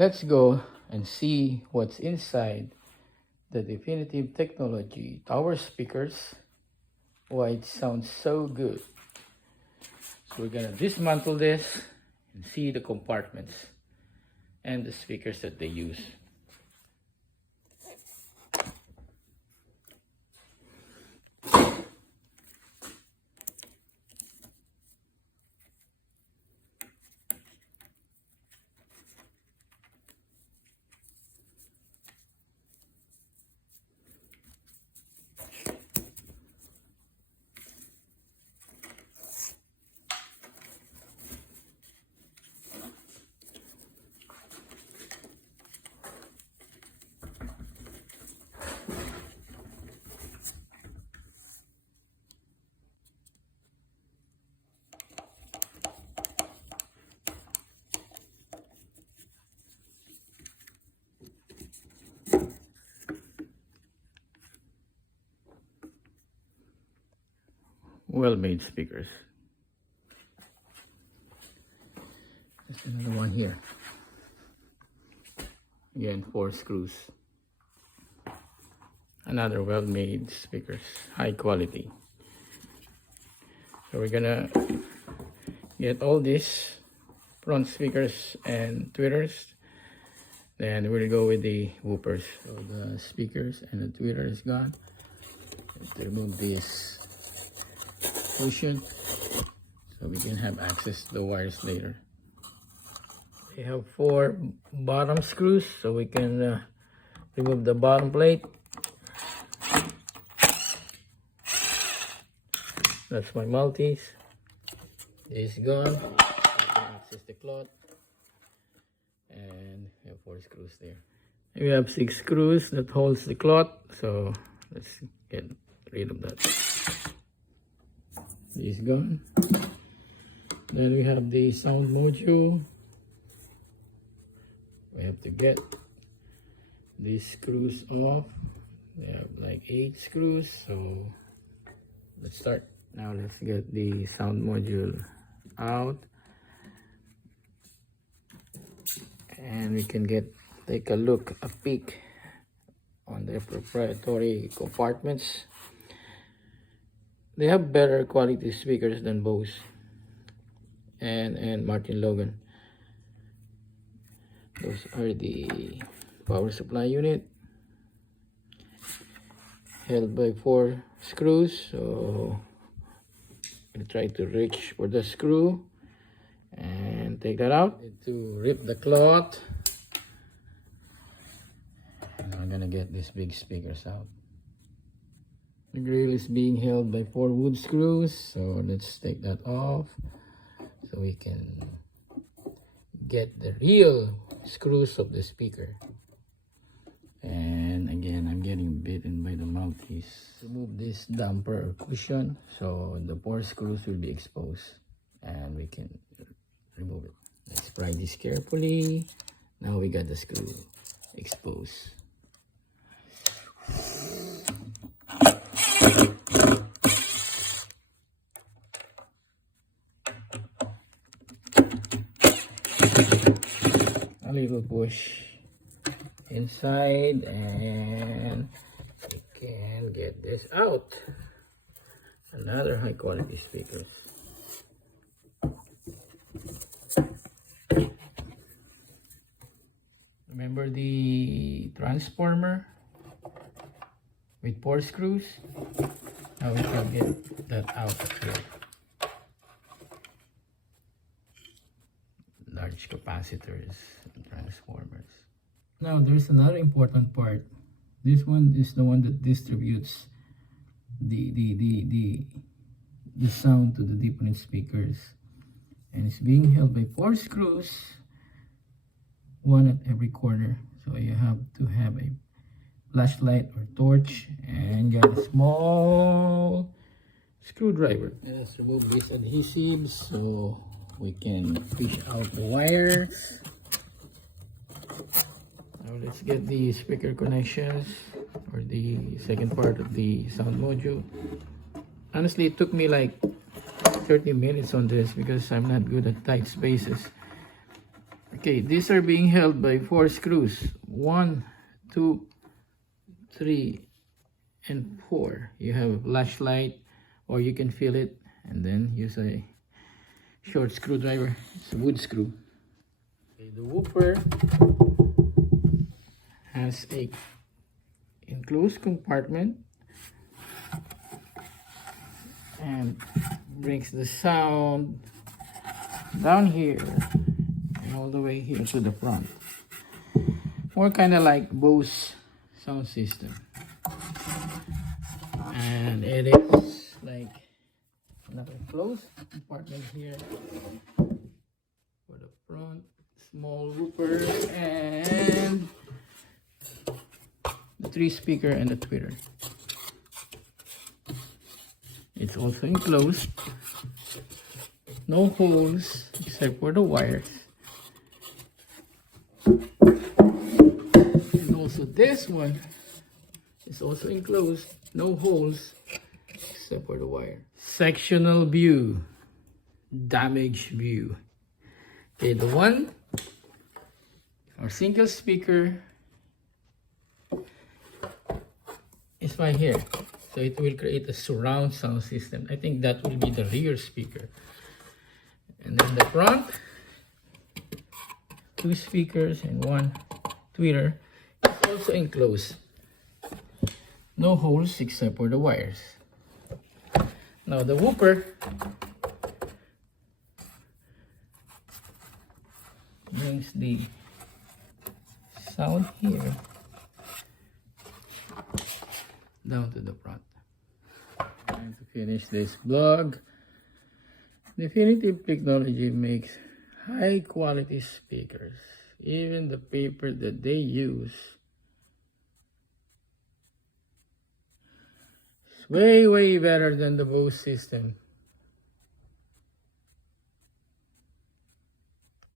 let's go and see what's inside the Definitive Technology tower speakers, why it sounds so good. So we're gonna dismantle this and see the compartments and the speakers that they use. Well-made speakers. There's another one here. Again, 4 screws. Another well-made speakers, high quality. So we're gonna get all these front speakers and tweeters. Then we'll go with the woofers. So the speakers and the tweeter is gone. Let's remove this cushion so we can have access to the wires later. We have 4 bottom screws so we can remove the bottom plate. That's my multis. This is gone. We can access the cloth. And we have 4 screws there. We have 6 screws that holds the cloth, so let's get rid of that. This is gone. Then we have the sound module. We have to get these screws off. We have like 8 screws, so let's start. Now let's get the sound module out, and we can take a look, a peek on their proprietary compartments. They have better quality speakers than Bose and Martin Logan. Those are the power supply unit, held by 4 screws. So I'll try to reach for the screw and take that out. Need to rip the cloth. And I'm gonna get these big speakers out. The grill is being held by 4 wood screws, so let's take that off so we can get the real screws of the speaker. And again, I'm getting bitten by the multis. Remove this damper or cushion so the 4 screws will be exposed and we can remove it. Let's pry this carefully. Now we got the screw exposed. A little push inside and we can get this out. Another high quality speakers. Remember the transformer with 4 screws? Now we can get that out here. Large capacitors and transformers. Now there's another important part. This one is the one that distributes the sound to the different speakers, and it's being held by 4 screws, 1 at every corner. So you have to have a flashlight or torch and get a small screwdriver. Let's remove these adhesives so we can fish out the wires. Now let's get the speaker connections or the second part of the sound module. Honestly, it took me like 30 minutes on this because I'm not good at tight spaces. Okay, these are being held by 4 screws. 1, 2, 3, and 4. You have a flashlight, or you can feel it and then use a short screwdriver. It's a wood screw. Okay, the woofer has a enclosed compartment and brings the sound down here and all the way here to the front. More kind of like Bose sound system. And it is like another closed compartment here for the front, small woofer, and the 3 speaker and the tweeter. It's also enclosed, no holes except for the wires. And also this one is also enclosed, no holes except for the wire. Sectional view, damage view. Okay, the one, our single speaker is right here. So it will create a surround sound system. I think that will be the rear speaker. And then the front, 2 speakers and 1 tweeter, is also enclosed. No holes except for the wires. Now the woofer brings the sound here down to the front. And to finish this vlog, Definitive Technology makes high quality speakers. Even the paper that they use is way better than the Bose system.